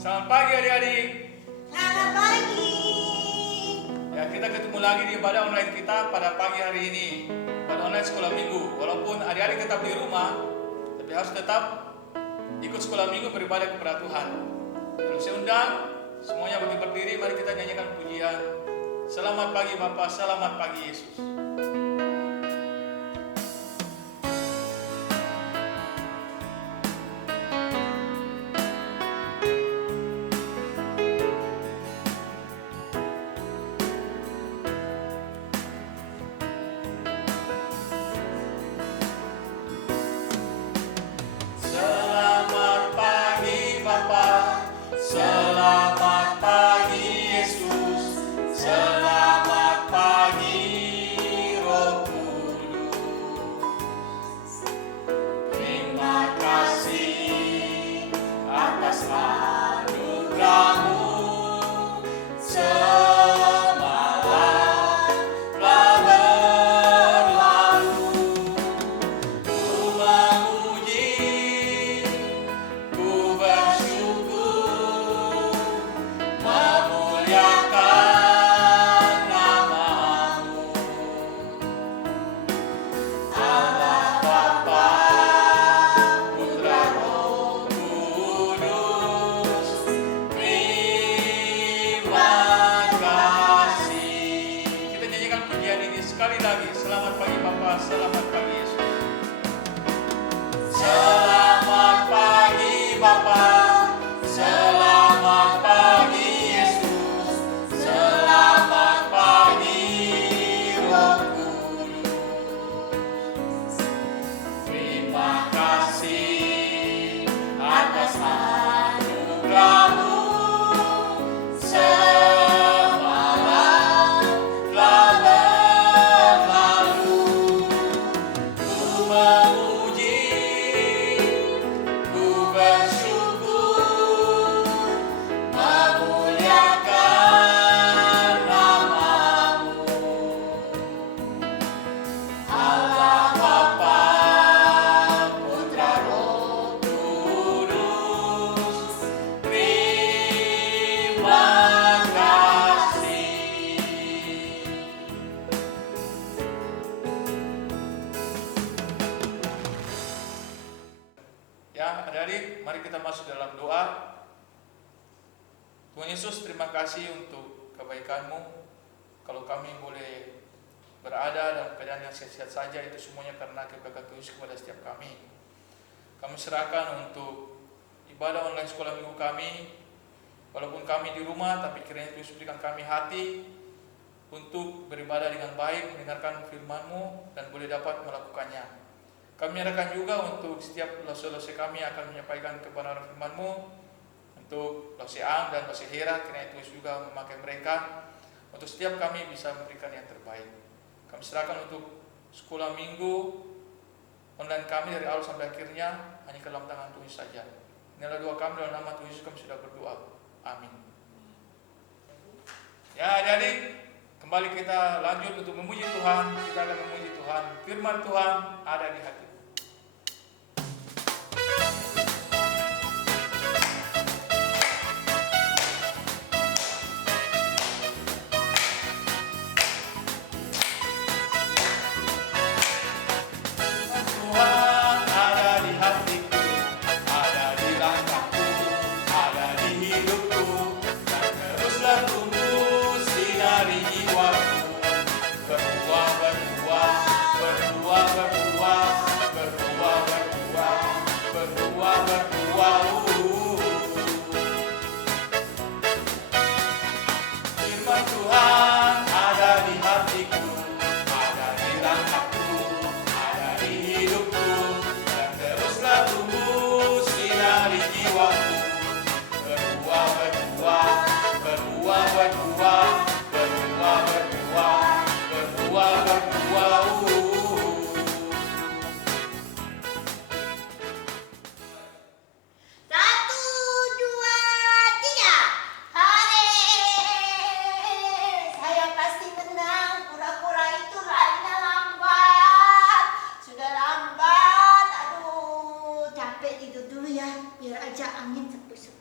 Selamat pagi adik-adik. Selamat pagi. Ya, kita ketemu lagi di ibadah online kita pada pagi hari ini. Pada online sekolah minggu. Walaupun adik-adik tetap di rumah, tapi harus tetap ikut sekolah minggu beribadah kepada Tuhan. Lalu saya undang semuanya bagi berdiri, mari kita nyanyikan pujian. Selamat pagi Bapa, selamat pagi Yesus. Selamat pagi Bapa, selamat pagi Yesus, selamat pagi Roh Kudus. Terima kasih atas anugerah-Mu semalam telah berlalu. Ku memuji, ku bersyukur, memuliakan nama-Mu. Allah Bapa, Putra Roh Kudus, terima kasih. Kita nyanyikan pujian ini sekali lagi. Selamat pagi Bapa, selamat pagi Yesus. Selamat pagi Bapa, selamat pagi Yesus, selamat pagi Roh Kudus. Terima kasih atas anugerah-Mu semalam telah berlalu. Ku memuji, ku bersyukur, memuliakan nama-Mu. Allah Bapa, Putra Roh Kudus, terima kasih. Ya, adik-adik, mari kita masuk dalam doa. Tuhan Yesus, terima kasih untuk kebaikan-Mu. Kalau kami boleh berada dalam keadaan yang sehat-sehat saja, itu semuanya karena kebaikan Tuhan Yesus kepada setiap kami. Kami serahkan untuk ibadah online sekolah minggu kami. Walaupun kami di rumah, tapi kiranya Tuhan Yesus berikan kami hati untuk beribadah dengan baik, mendengarkan firman-Mu, dan boleh dapat melakukannya. Kami menyerahkan juga untuk setiap lose-lose kami akan menyampaikan kebenaran firman-Mu. Untuk Lose Ang dan Lose Hera, kiranya Tuhan juga memakai mereka untuk setiap kami bisa memberikan yang terbaik. Kami serahkan untuk sekolah minggu online kami dari awal sampai akhirnya hanya ke dalam tangan Tuhan saja. Inilah doa kami dalam nama Tuhan Yesus, kami sudah berdoa. Amin. Ya adik-adik, kembali kita lanjut untuk memuji Tuhan. Kita akan memuji Tuhan. Firman Tuhan ada di hati. Tuhan ada di hatiku, ada di langkahku, ada di hidupku, dan teruslah tumbuh sinari jiwaku. Berbuah, berbuah, berbuah, berbuah, berbuah, berbuah, berbuah, berbuah. Firman Tuhan ada di hatiku, ada di langkahku, ada di hidupku, dan teruslah tumbuh sinari jiwaku. Berbuah, berbuah, berbuah, berbuah, berbuah, berbuah, berbuah, berbuah. Satu, dua, tiga. Hore! Saya pasti menang. Pura-pura itu lainnya lambat. Sudah lambat. Aduh, capek tidur dulu ya. Biar aja angin sepuh-sepuh.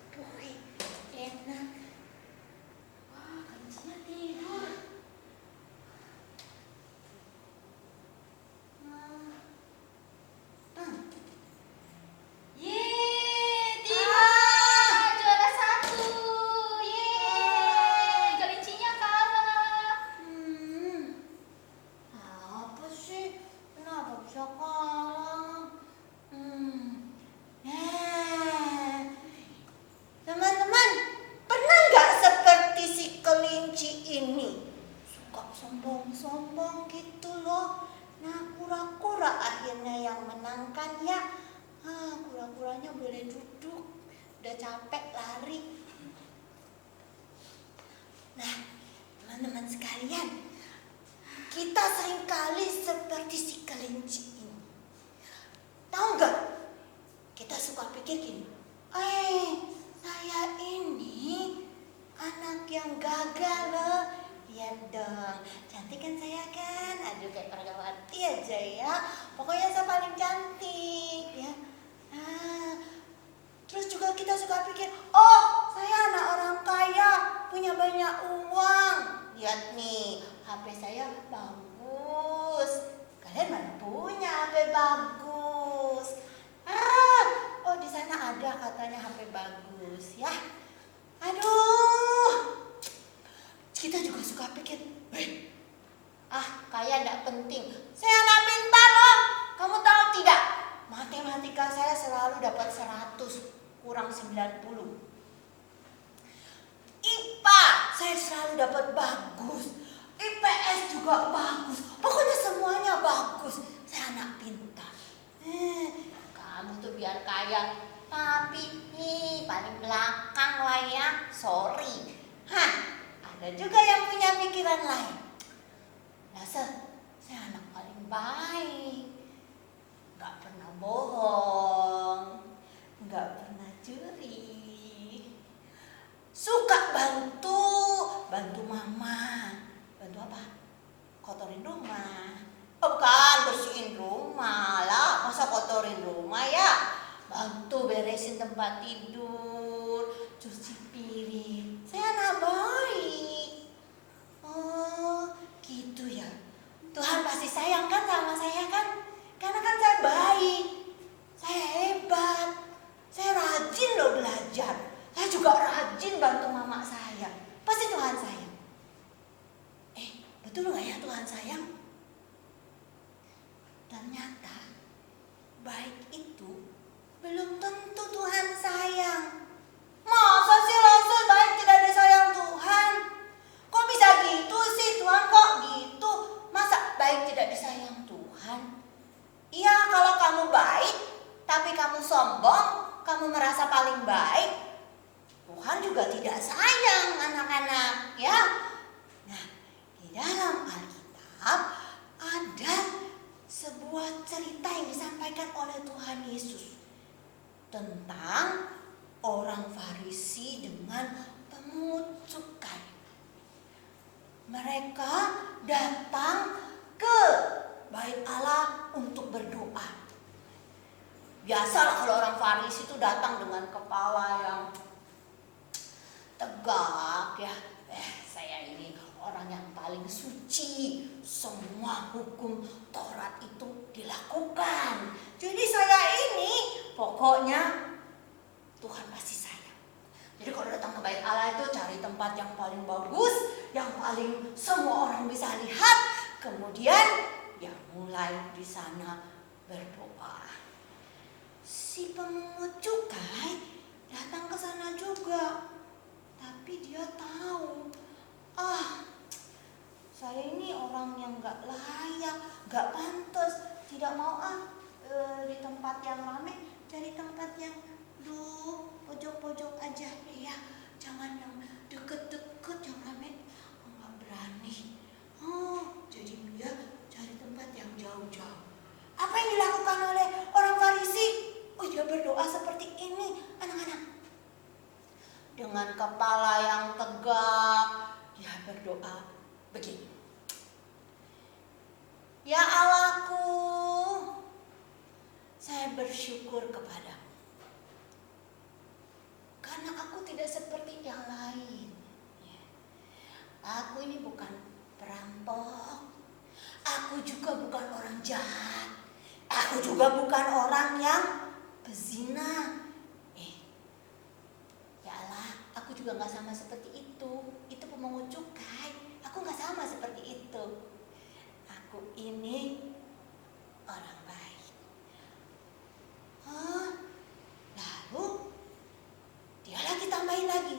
udah capek lari. Nah, teman-teman sekalian, kita seringkali seperti si kelinci ini. Tahu nggak? Kita suka pikir gini, saya ini anak yang gagal loh. Lihat dong, cantik kan saya kan? Aduh, kayak Pergawati aja ya. Pokoknya saya paling cantik ya. Terus juga kita suka pikir, oh saya anak orang kaya, punya banyak uang. Lihat nih, HP saya bagus. Kalian mana punya HP bagus? Oh di sana ada katanya HP bagus ya. Aduh, kita juga suka pikir, kaya enggak penting. Saya anak pintar loh. Kamu tahu tidak? Matematika saya selalu dapat 100 kurang 90. IPA saya selalu dapat bagus. IPS juga bagus. Pokoknya semuanya bagus. Saya anak pintar. Kamu tuh biar kaya, tapi paling belakang lah ya. Sorry. Ada juga yang punya pikiran lain. Saya anak paling baik. Gak pernah bohong. Gak pernah curi. Suka bantu mama. Bantu apa? Kotorin rumah. Oh bukan, bersihin rumah lah. Masa kotorin rumah ya? Bantu beresin tempat tidur, cuci piring. Saya anak baik. Oh gitu ya. Tuhan pasti sayang kan sama saya kan? Karena kan saya baik. Saya hebat. Saya rajin loh belajar. Saya juga rajin bantu mama saya. Pasti Tuhan sayang. Betul nggak ya Tuhan sayang? Ternyata baik itu belum tentu Tuhan sayang. Masa sih Rasul baik tidak disayang Tuhan? Kok bisa gitu sih Tuhan, kok gitu? Masa baik tidak disayang Tuhan? Iya, kalau kamu baik tapi kamu sombong, kamu merasa paling baik, Tuhan juga tidak sayang anak-anak ya. Nah, di dalam Alkitab ada sebuah cerita yang disampaikan oleh Tuhan Yesus tentang orang Farisi dengan pemungut cukai. Mereka datang ke Bait Allah untuk berdoa. Biasalah kalau orang Farisi itu datang dengan kepala yang tegak ya. Saya ini orang yang paling suci. Semua hukum Taurat itu dilakukan. Jadi saya ini pokoknya Tuhan pasti sayang. Jadi kalau datang ke Bait Allah itu cari tempat yang paling bagus, yang paling semua orang bisa lihat. Kemudian ya mulai di sana berdoa. Si pemungut cukai datang ke sana juga. Tapi dia tahu, saya ini orang yang gak layak, gak pantas, tidak mau di tempat yang ramai, cari tempat yang pojok-pojok aja ya, jangan yang deket-deket yang ramai, nggak berani. Jadi dia cari tempat yang jauh-jauh. Apa yang dilakukan oleh orang Farisi? Dia berdoa seperti ini, anak-anak. Dengan kepala yang tegak, dia berdoa begini. Ya Allahku, saya bersyukur kepadamu. Karena aku tidak seperti yang lain. Aku ini bukan perampok. Aku juga bukan orang jahat. Aku juga bukan orang yang pezina. Ya Allah, aku juga gak sama seperti itu. Itu pemungut cukai. Aku gak sama seperti itu. Aku ini orang baik. Lalu dia lagi tambahin lagi.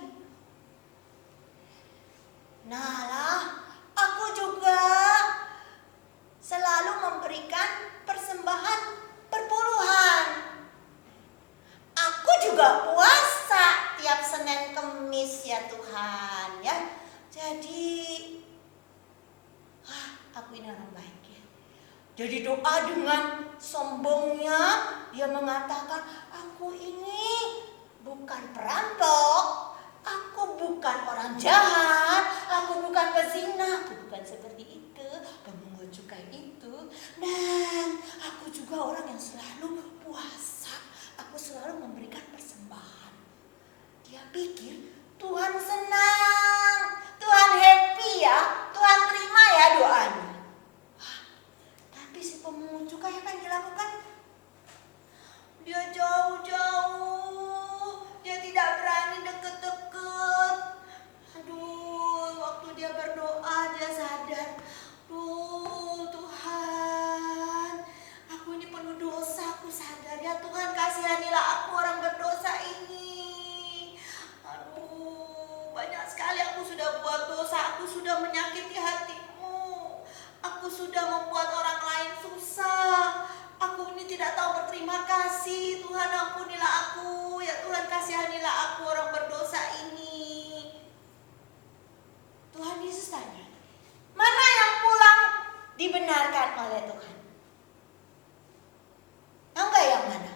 Nah lah, aku juga selalu memberikan persembahan perpuluhan. Aku juga puasa. ya Tuhan ya. Jadi aku ini orang baik ya. Jadi doa dengan sombongnya dia mengatakan, aku ini bukan perampok, aku bukan orang jahat, aku bukan pezina, aku bukan seperti itu, pemungut cukai itu. Dan aku juga orang yang selalu puasa, aku selalu memberikan persembahan. Dia pikir Tuhan senang, Tuhan happy ya, Tuhan terima ya doanya. Tapi si pemungut cukai apa yang dilakukan? Dia jauh-jauh, dia tidak berani deket-deket. Aduh, waktu dia berdoa dia sadar, Tuhan, aku ini penuh dosa, aku sadar ya Tuhan, kasihanilah aku orang berdosa ini. Aduh, banyak sekali aku sudah buat dosa, aku sudah menyakiti hatimu, aku sudah membuat orang lain susah. Aku ini tidak tahu berterima kasih. Tuhan ampunilah aku. Ya Tuhan kasihanilah aku orang berdosa ini. Tuhan Yesus tanya, mana yang pulang dibenarkan oleh Tuhan? Tahu nggak yang mana?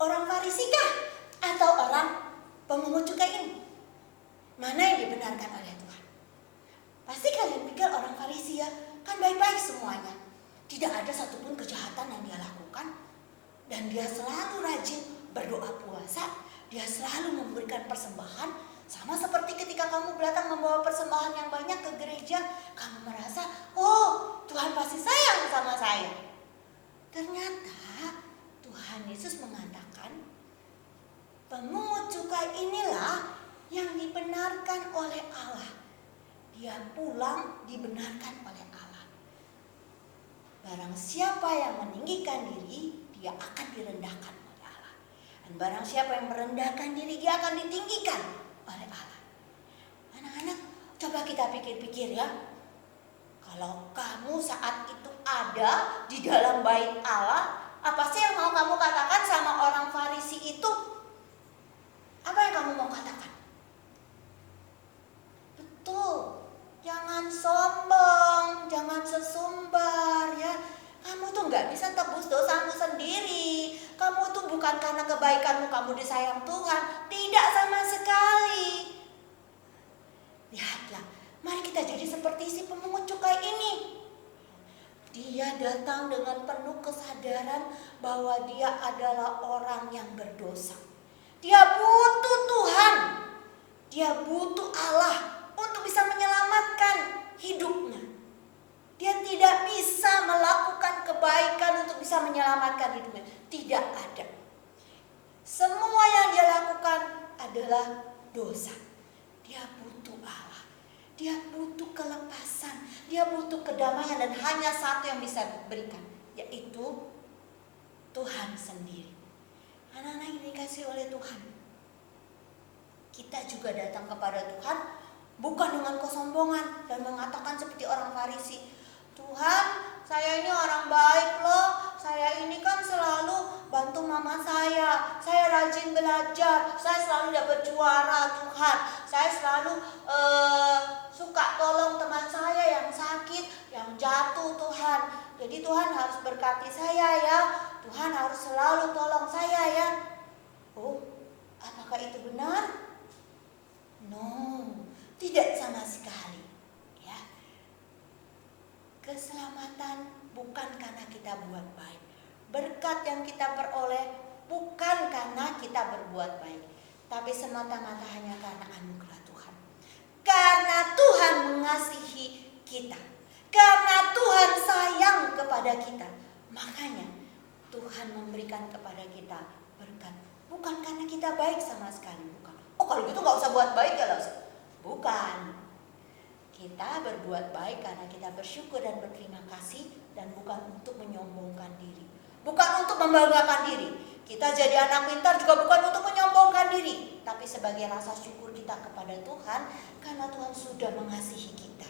Orang Farisi kah? Atau orang pemungut cukai ini? Mana yang dibenarkan oleh Tuhan? Pasti kalian pikir orang Farisi ya, kan baik-baik semuanya. Tidak ada satupun kejahatan yang dia lakukan. Dan dia selalu rajin berdoa puasa. Dia selalu memberikan persembahan. Sama seperti ketika kamu datang membawa persembahan yang banyak ke gereja, kamu merasa, oh Tuhan pasti sayang sama saya. Ternyata Tuhan Yesus mengatakan, pemungut cukai inilah yang dibenarkan oleh Allah. Dia pulang dibenarkan oleh Allah. Barang siapa yang meninggikan diri, dia akan direndahkan oleh Allah. Dan barang siapa yang merendahkan diri, dia akan ditinggikan oleh Allah. Anak-anak, coba kita pikir-pikir ya. Kalau kamu saat itu ada di dalam bait Allah, apa sih yang mau kamu katakan sama orang Farisi itu? Apa yang kamu mau katakan? Betul. Jangan sombong, jangan sesumbar ya. Kamu tuh gak bisa tebus dosamu sendiri. Kamu tuh bukan karena kebaikanmu kamu disayang Tuhan. Tidak sama sekali. Lihatlah, mari kita jadi seperti si pemungut cukai ini. Dia datang dengan penuh kesadaran bahwa dia adalah orang yang berdosa. Dia butuh Tuhan. Dia butuh Allah untuk bisa menyelamatkan hidupnya. Dia tidak bisa melakukan kebaikan untuk bisa menyelamatkan hidupnya. Tidak ada. Semua yang dia lakukan adalah dosa. Dia butuh Allah. Dia butuh kelepasan. Dia butuh kedamaian dan hanya satu yang bisa diberikan, yaitu Tuhan sendiri. Anak-anak yang dikasihi oleh Tuhan, kita juga datang kepada Tuhan bukan dengan kesombongan dan mengatakan seperti orang Farisi, Tuhan, saya ini orang baik loh, saya ini kan selalu bantu mama saya rajin belajar, saya selalu dapat juara Tuhan, saya selalu suka tolong teman saya yang sakit, yang jatuh Tuhan. Jadi Tuhan harus berkati saya ya, Tuhan harus selalu tolong saya ya. Oh, apakah itu benar? No, tidak sama sekali ya. Keselamatan bukan karena kita buat baik. Berkat yang kita peroleh bukan karena kita berbuat baik, tapi semata-mata hanya karena anugerah Tuhan. Karena Tuhan mengasihi kita, karena Tuhan sayang kepada kita, makanya Tuhan memberikan kepada kita berkat. Bukan karena kita baik sama sekali, bukan. Oh kalau gitu gak usah buat baik ya lah. Bukan. Kita berbuat baik karena kita bersyukur dan berterima kasih, dan bukan untuk menyombongkan diri, bukan untuk membanggakan diri. Kita jadi anak pintar juga bukan untuk menyombongkan diri, tapi sebagai rasa syukur kita kepada Tuhan karena Tuhan sudah mengasihi kita.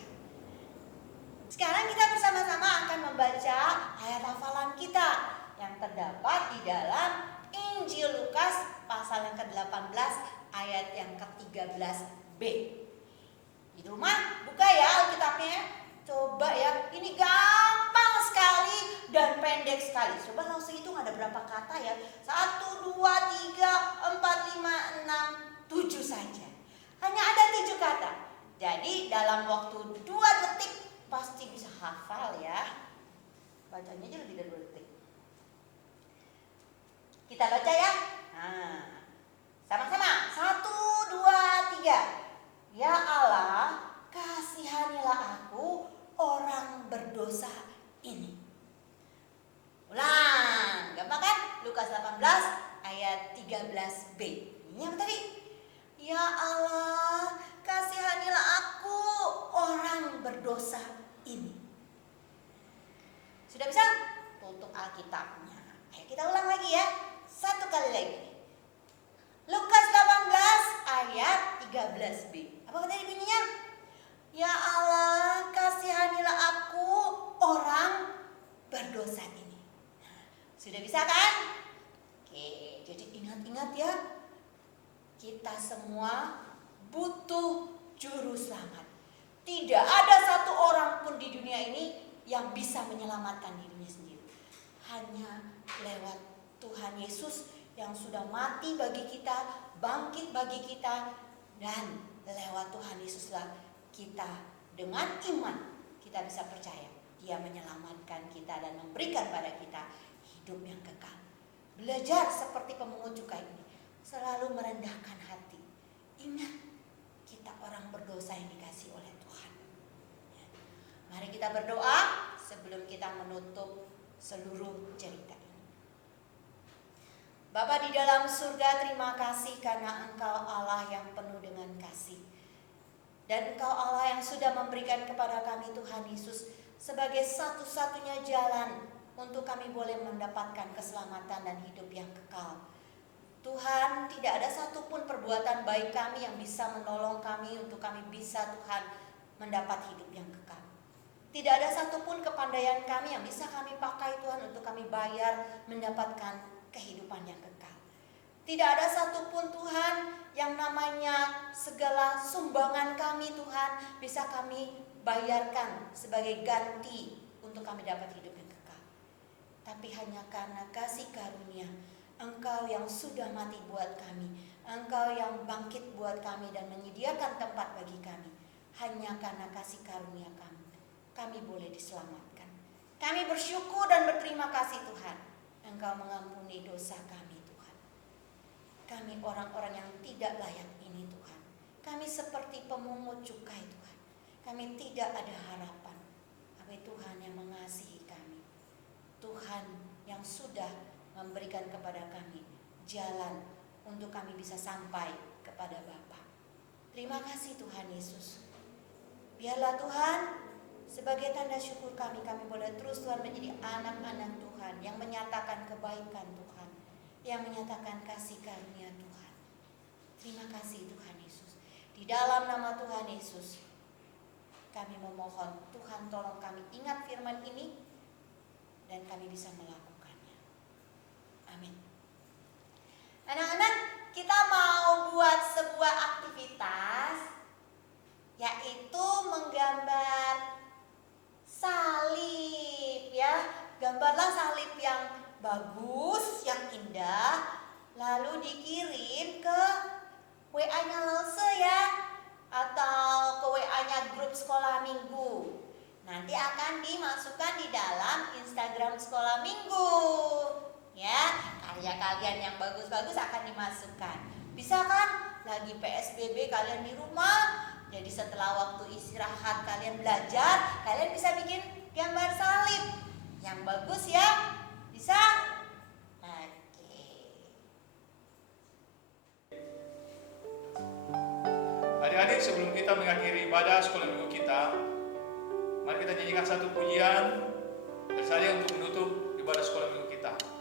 Sekarang kita bersama-sama akan membaca ayat hafalan kita yang terdapat di dalam Injil Lukas pasal yang ke-18 ayat yang ke-13 semua butuh juru selamat. Tidak ada satu orang pun di dunia ini yang bisa menyelamatkan dirinya sendiri. Hanya lewat Tuhan Yesus yang sudah mati bagi kita, bangkit bagi kita, dan lewat Tuhan Yesuslah kita dengan iman kita bisa percaya Dia menyelamatkan kita dan memberikan pada kita hidup yang kekal. Belajar seperti pemungut cukai ini, selalu merendahkan hati. Ingat, kita orang berdosa yang dikasihi oleh Tuhan. Mari kita berdoa sebelum kita menutup seluruh cerita ini. Bapa di dalam surga, terima kasih karena Engkau Allah yang penuh dengan kasih. Dan Engkau Allah yang sudah memberikan kepada kami Tuhan Yesus sebagai satu-satunya jalan untuk kami boleh mendapatkan keselamatan dan hidup yang kekal. Tuhan, tidak ada satupun perbuatan baik kami yang bisa menolong kami untuk kami bisa Tuhan mendapat hidup yang kekal. Tidak ada satupun kepandaian kami yang bisa kami pakai Tuhan untuk kami bayar mendapatkan kehidupan yang kekal. Tidak ada satupun Tuhan yang namanya segala sumbangan kami Tuhan bisa kami bayarkan sebagai ganti untuk kami dapat hidup yang kekal. Tapi hanya karena kasih karunia Engkau yang sudah mati buat kami, Engkau yang bangkit buat kami dan menyediakan tempat bagi kami. Hanya karena kasih karunia kami boleh diselamatkan. Kami bersyukur dan berterima kasih Tuhan, Engkau mengampuni dosa kami Tuhan. Kami orang-orang yang tidak layak ini Tuhan. Kami seperti pemungut cukai Tuhan. Kami tidak ada harapan. Tapi Tuhan yang mengasihi kami. Tuhan yang sudah memberikan kepada kami jalan untuk kami bisa sampai kepada Bapa. Terima kasih Tuhan Yesus. Biarlah Tuhan sebagai tanda syukur kami boleh terus Tuhan menjadi anak-anak Tuhan yang menyatakan kebaikan Tuhan, yang menyatakan kasih karunia Tuhan. Terima kasih Tuhan Yesus. Di dalam nama Tuhan Yesus kami memohon Tuhan tolong kami ingat firman ini dan kami bisa melakukannya. Amin. Anak-anak, kita mau buat sebuah aktivitas yaitu menggambar salib ya. Gambarlah salib yang bagus, yang indah, lalu dikirim ke WA-nya Lelse ya, atau ke WA-nya grup sekolah minggu. Nanti akan dimasukkan di dalam Instagram sekolah minggu. Ya, karya-kalian yang bagus-bagus akan dimasukkan. Bisa kan? Lagi PSBB kalian di rumah, jadi setelah waktu istirahat kalian belajar, kalian bisa bikin gambar salib yang bagus ya. Bisa? Oke. Adik-adik, sebelum kita mengakhiri ibadah sekolah minggu kita, mari kita nyanyikan satu pujian bersedia untuk menutup ibadah sekolah minggu kita.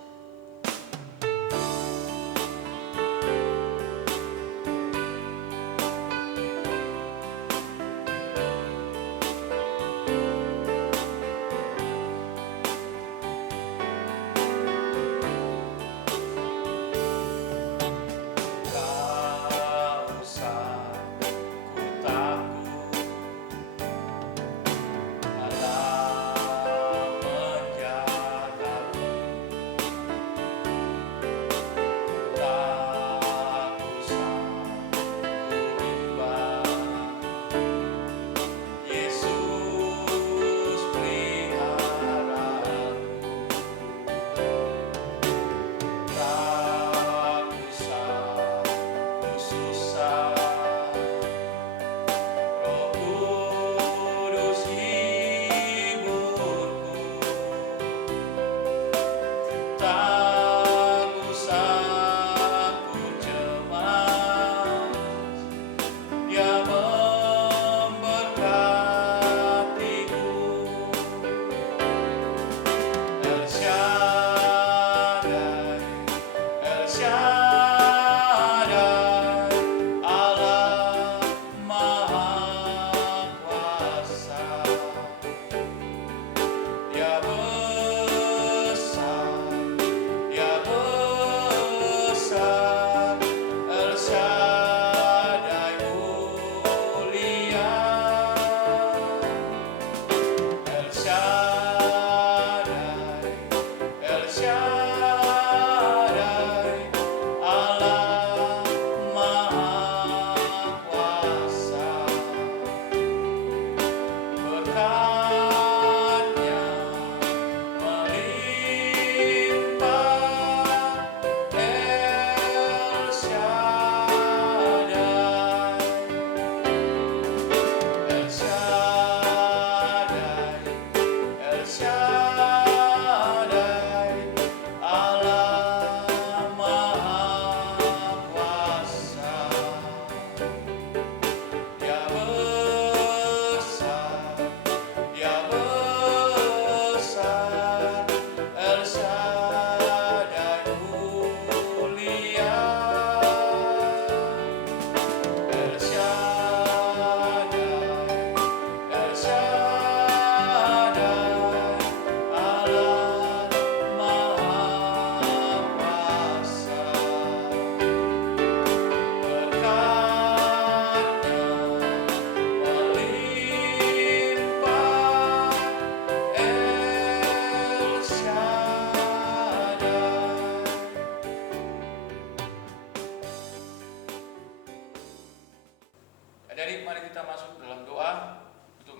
Adik-adik, mari kita masuk dalam doa untuk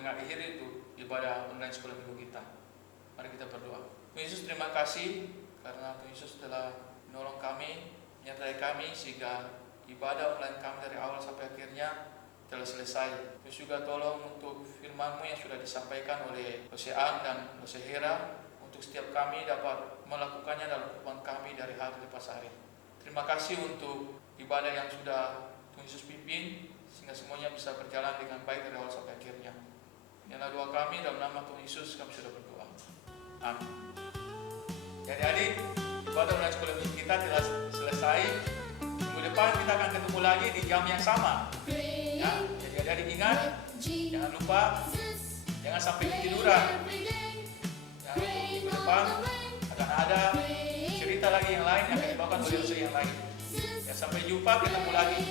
mengakhiri itu ibadah online sekolah minggu kita. Mari kita berdoa. Tuhan Yesus, terima kasih karena Tuhan Yesus telah menolong kami, menyertai kami sehingga ibadah online kami dari awal sampai akhirnya telah selesai. Terus juga tolong untuk firman-Mu yang sudah disampaikan oleh Hosean dan Hosehera, untuk setiap kami dapat melakukannya dalam kehidupan kami dari hari lepas hari. Terima kasih untuk ibadah yang sudah Tuhan Yesus pimpin, sehingga semuanya bisa berjalan dengan baik dari awal sampai akhirnya. Inilah doa kami, dalam nama Tuhan Yesus kami sudah berdoa. Amin. Jadi adik, ibadah online sekolah minggu kita telah selesai. Minggu depan kita akan ketemu lagi di jam yang sama. Ya, jadi adik ingat, jangan lupa, jangan sampai ketiduran. Ya, minggu depan akan ada cerita lagi yang lain yang akan dibawakan oleh usaha yang lain. Ya, sampai jumpa, ketemu lagi.